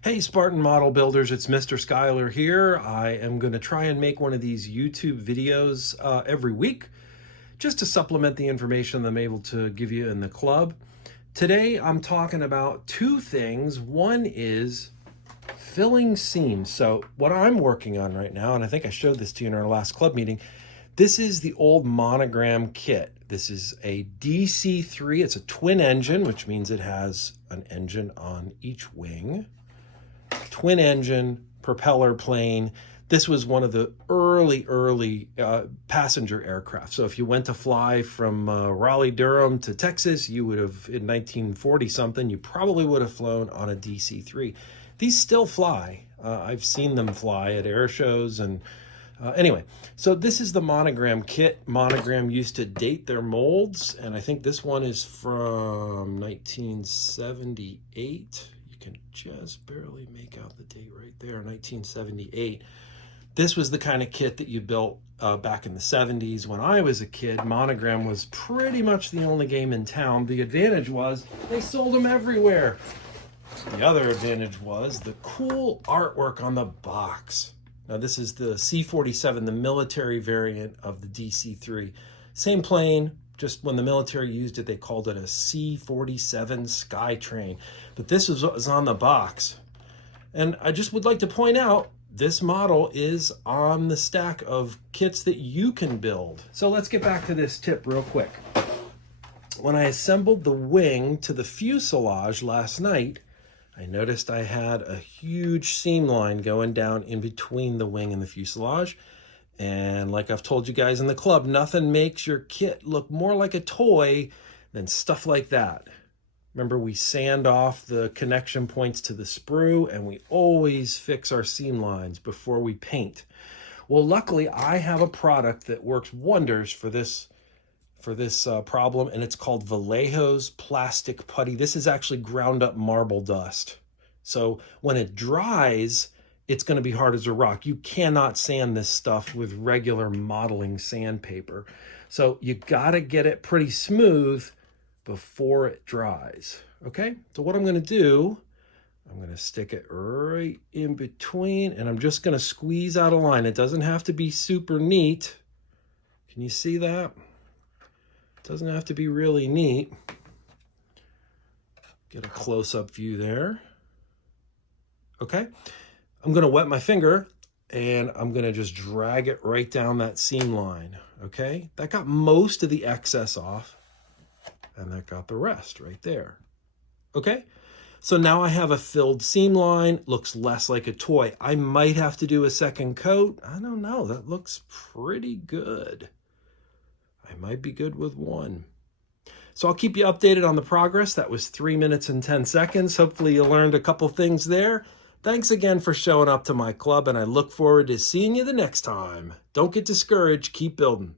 Hey Spartan model builders, it's Mr. Schuyler here. I am going to try and make one of these YouTube videos every week just to supplement the information that I'm able to give you in the club. Today I'm talking about two things. One is filling seams. So what I'm working on right now, and I think I showed this to you in our last club meeting, this is the old Monogram kit. This is a DC3. It's a twin engine, which means it has an engine on each wing. Twin engine, propeller plane. This was one of the early passenger aircraft. So if you went to fly from Raleigh-Durham to Texas, you would have, in 1940 something, you probably would have flown on a DC-3. These still fly. I've seen them fly at air shows. And anyway, so this is the Monogram kit. Monogram used to date their molds, and I think this one is from 1978. Can just barely make out the date right there, 1978. This was the kind of kit that you built back in the 70s. When I was a kid, Monogram was pretty much the only game in town. The advantage was they sold them everywhere. The other advantage was the cool artwork on the box. Now this is the C-47, the military variant of the DC-3. Same plane, just when the military used it, they called it a C-47 Skytrain. But this was on the box. And I just would like to point out, this model is on the stack of kits that you can build. So let's get back to this tip real quick. When I assembled the wing to the fuselage last night, I noticed I had a huge seam line going down in between the wing and the fuselage. And like I've told you guys in the club, nothing makes your kit look more like a toy than stuff like that. Remember, we sand off the connection points to the sprue, and we always fix our seam lines before we paint. Well, luckily, I have a product that works wonders for this problem, and it's called Vallejo's Plastic Putty. This is actually ground up marble dust. So when it dries, it's going to be hard as a rock. You cannot sand this stuff with regular modeling sandpaper. So you got to get it pretty smooth before it dries. Okay, so what I'm going to do, I'm going to stick it right in between, and I'm just going to squeeze out a line. It doesn't have to be super neat. Can you see that? It doesn't have to be really neat. Get a close-up view there. Okay. I'm going to wet my finger, and I'm going to just drag it right down that seam line, okay? That got most of the excess off, and that got the rest right there, okay? So now I have a filled seam line, looks less like a toy. I might have to do a second coat. I don't know, that looks pretty good. I might be good with one. So I'll keep you updated on the progress. That was 3 minutes and 10 seconds. Hopefully you learned a couple things there. Thanks again for showing up to my club, and I look forward to seeing you the next time. Don't get discouraged. Keep building.